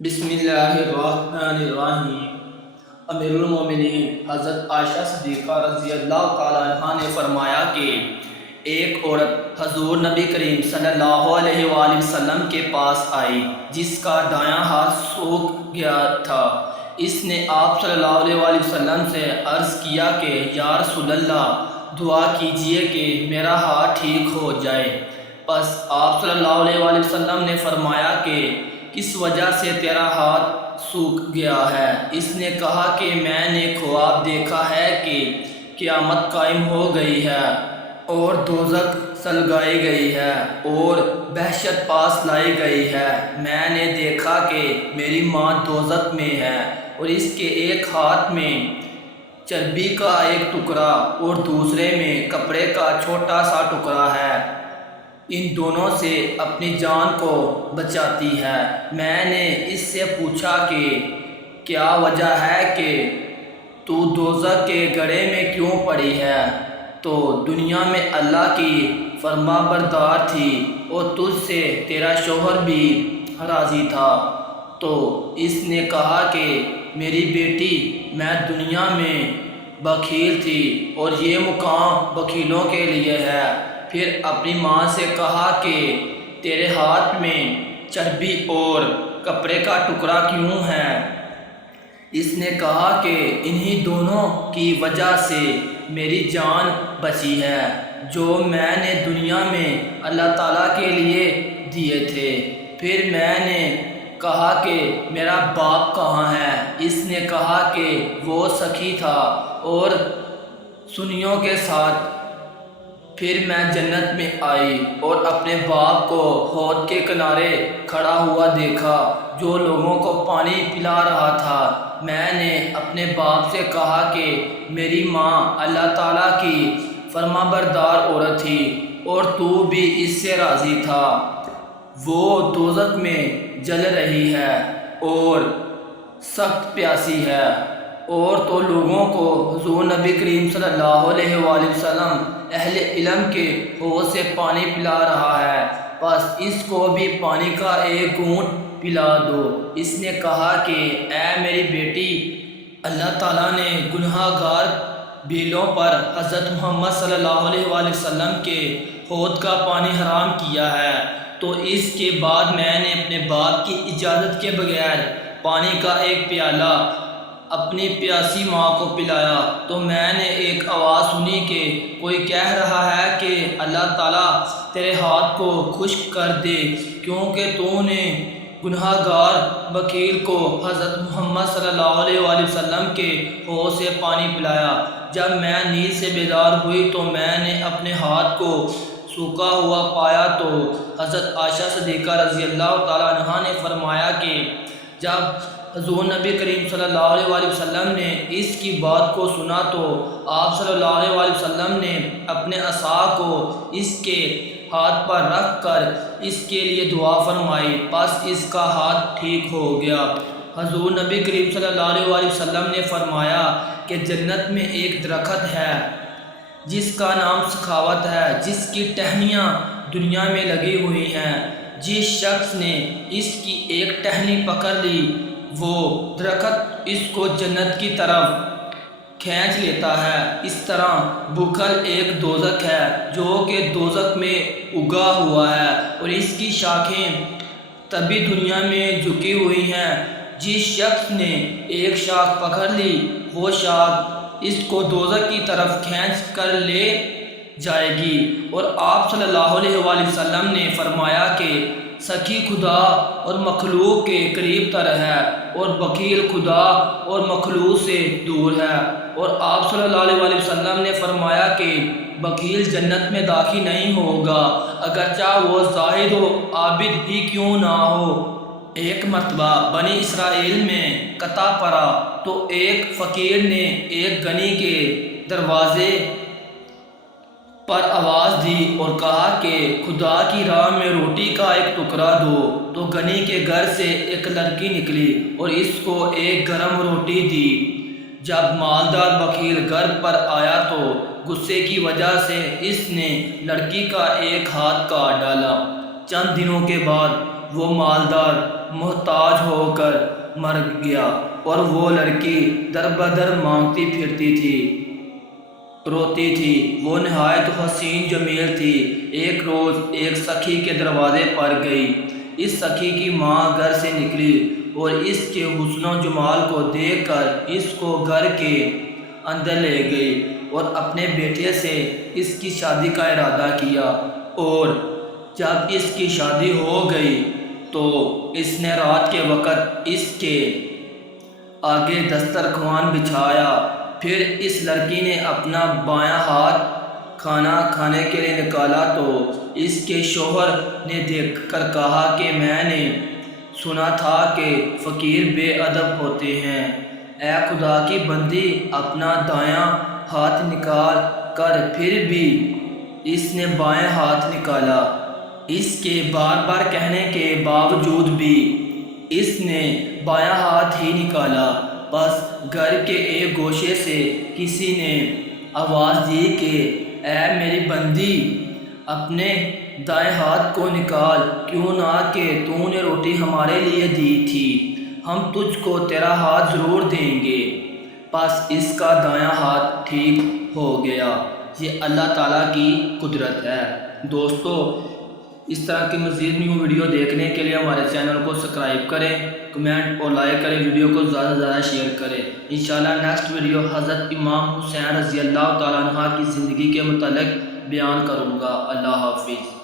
بسم اللہ الرحمن الرحیم۔ امیر المومنین حضرت عائشہ صدیقہ رضی اللہ تعالیٰ عنہ نے فرمایا کہ ایک عورت حضور نبی کریم صلی اللہ علیہ وآلہ وسلم کے پاس آئی جس کا دایاں ہاتھ سوکھ گیا تھا۔ اس نے آپ صلی اللہ علیہ وآلہ وسلم سے عرض کیا کہ یا رسول اللہ، دعا کیجئے کہ میرا ہاتھ ٹھیک ہو جائے۔ پس آپ صلی اللہ علیہ وآلہ وسلم نے فرمایا کہ کس وجہ سے تیرا ہاتھ سوکھ گیا ہے؟ اس نے کہا کہ میں نے خواب دیکھا ہے کہ قیامت قائم ہو گئی ہے اور دوزخ سلگائی گئی ہے اور وحشت پاس لائی گئی ہے۔ میں نے دیکھا کہ میری ماں دوزخ میں ہے اور اس کے ایک ہاتھ میں چربی کا ایک ٹکڑا اور دوسرے میں کپڑے کا چھوٹا سا ٹکڑا ہے۔ ان دونوں سے اپنی جان کو بچاتی ہے۔ میں نے اس سے پوچھا کہ کیا وجہ ہے کہ تو دوزخ کے گڑھے میں کیوں پڑی ہے؟ تو دنیا میں اللہ کی فرما بردار تھی اور تجھ سے تیرا شوہر بھی راضی تھا۔ تو اس نے کہا کہ میری بیٹی، میں دنیا میں بخیل تھی اور یہ مقام بخیلوں کے لیے ہے۔ پھر اپنی ماں سے کہا کہ تیرے ہاتھ میں چربی اور کپڑے کا ٹکڑا کیوں ہے؟ اس نے کہا کہ انہی دونوں کی وجہ سے میری جان بچی ہے جو میں نے دنیا میں اللہ تعالیٰ کے لیے دیے تھے۔ پھر میں نے کہا کہ میرا باپ کہاں ہے؟ اس نے کہا کہ وہ سخی تھا اور سنیوں کے ساتھ۔ پھر میں جنت میں آئی اور اپنے باپ کو حوض کے کنارے کھڑا ہوا دیکھا جو لوگوں کو پانی پلا رہا تھا۔ میں نے اپنے باپ سے کہا کہ میری ماں اللہ تعالیٰ کی فرما بردار عورت تھی اور تو بھی اس سے راضی تھا۔ وہ دوزخ میں جل رہی ہے اور سخت پیاسی ہے اور تو لوگوں کو حضور نبی کریم صلی اللہ علیہ وآلہ وسلم اہل علم کے حوض سے پانی پلا رہا ہے، بس اس کو بھی پانی کا ایک گھونٹ پلا دو۔ اس نے کہا کہ اے میری بیٹی، اللہ تعالیٰ نے گناہ گار بیلوں پر حضرت محمد صلی اللہ علیہ وآلہ وسلم کے حوض کا پانی حرام کیا ہے، تو اس کے بعد میں نے اپنے باپ کی اجازت کے بغیر پانی کا ایک پیالہ اپنی پیاسی ماں کو پلایا، تو میں نے ایک آواز سنی کہ کوئی کہہ رہا ہے کہ اللہ تعالیٰ تیرے ہاتھ کو خشک کر دے کیونکہ تو نے گناہ گار بخیل کو حضرت محمد صلی اللہ علیہ وآلہ وسلم کے حوض سے پانی پلایا۔ جب میں نیند سے بیدار ہوئی تو میں نے اپنے ہاتھ کو سوکھا ہوا پایا تو حضرت عائشہ صدیقہ رضی اللہ تعالیٰ عنہ نے فرمایا کہ جب حضور نبی کریم صلی اللہ علیہ وآلہ وسلم نے اس کی بات کو سنا تو آپ صلی اللہ علیہ وآلہ وسلم نے اپنے عصا کو اس کے ہاتھ پر رکھ کر اس کے لیے دعا فرمائی، پس اس کا ہاتھ ٹھیک ہو گیا۔ حضور نبی کریم صلی اللہ علیہ وآلہ وسلم نے فرمایا کہ جنت میں ایک درخت ہے جس کا نام سخاوت ہے، جس کی ٹہنیاں دنیا میں لگی ہوئی ہیں۔ جس شخص نے اس کی ایک ٹہنی پکڑ لی وہ درخت اس کو جنت کی طرف کھینچ لیتا ہے۔ اس طرح بخل ایک دوزخ ہے جو کہ دوزخ میں اگا ہوا ہے اور اس کی شاخیں تبھی دنیا میں جھکی ہوئی ہیں۔ جس شخص نے ایک شاخ پکڑ لی وہ شاخ اس کو دوزخ کی طرف کھینچ کر لے جائے گی۔ اور آپ صلی اللہ علیہ وآلہ وسلم نے فرمایا کہ سخی خدا اور مخلوق کے قریب تر ہے اور بخیل خدا اور مخلوق سے دور ہے۔ اور آپ صلی اللہ علیہ وآلہ وسلم نے فرمایا کہ بخیل جنت میں داخل نہیں ہوگا اگرچہ وہ زاہد و عابد ہی کیوں نہ ہو۔ ایک مرتبہ بنی اسرائیل میں قطع پڑا تو ایک فقیر نے ایک غنی کے دروازے پر آواز دی اور کہا کہ خدا کی راہ میں روٹی کا ایک ٹکڑا دو، تو غنی کے گھر سے ایک لڑکی نکلی اور اس کو ایک گرم روٹی دی۔ جب مالدار بخیل گھر پر آیا تو غصے کی وجہ سے اس نے لڑکی کا ایک ہاتھ کاٹ ڈالا۔ چند دنوں کے بعد وہ مالدار محتاج ہو کر مر گیا، اور وہ لڑکی در بدر مانگتی پھرتی تھی، روتی تھی۔ وہ نہایت حسین جمیل تھی۔ ایک روز ایک سخی کے دروازے پر گئی۔ اس سخی کی ماں گھر سے نکلی اور اس کے حسن و جمال کو دیکھ کر اس کو گھر کے اندر لے گئی اور اپنے بیٹے سے اس کی شادی کا ارادہ کیا، اور جب اس کی شادی ہو گئی تو اس نے رات کے وقت اس کے آگے دسترخوان بچھایا۔ پھر اس لڑکی نے اپنا بایاں ہاتھ کھانا کھانے کے لیے نکالا تو اس کے شوہر نے دیکھ کر کہا کہ میں نے سنا تھا کہ فقیر بے ادب ہوتے ہیں، اے خدا کی بندی، اپنا دایاں ہاتھ نکال کر۔ پھر بھی اس نے بایاں ہاتھ نکالا۔ اس کے بار بار کہنے کے باوجود بھی اس نے بایاں ہاتھ ہی نکالا۔ بس گھر کے ایک گوشے سے کسی نے آواز دی کہ اے میری بندی، اپنے دائیں ہاتھ کو نکال، کیوں نہ کہ تو نے روٹی ہمارے لیے دی تھی، ہم تجھ کو تیرا ہاتھ ضرور دیں گے۔ بس اس کا دایاں ہاتھ ٹھیک ہو گیا۔ یہ اللہ تعالیٰ کی قدرت ہے۔ دوستو، اس طرح کی مزید نیو ویڈیو دیکھنے کے لیے ہمارے چینل کو سبسکرائب کریں، کمنٹ اور لائک کریں، ویڈیو کو زیادہ سے زیادہ شیئر کریں۔ انشاءاللہ نیکسٹ ویڈیو حضرت امام حسین رضی اللہ تعالیٰ عنہ کی زندگی کے متعلق بیان کروں گا۔ اللہ حافظ۔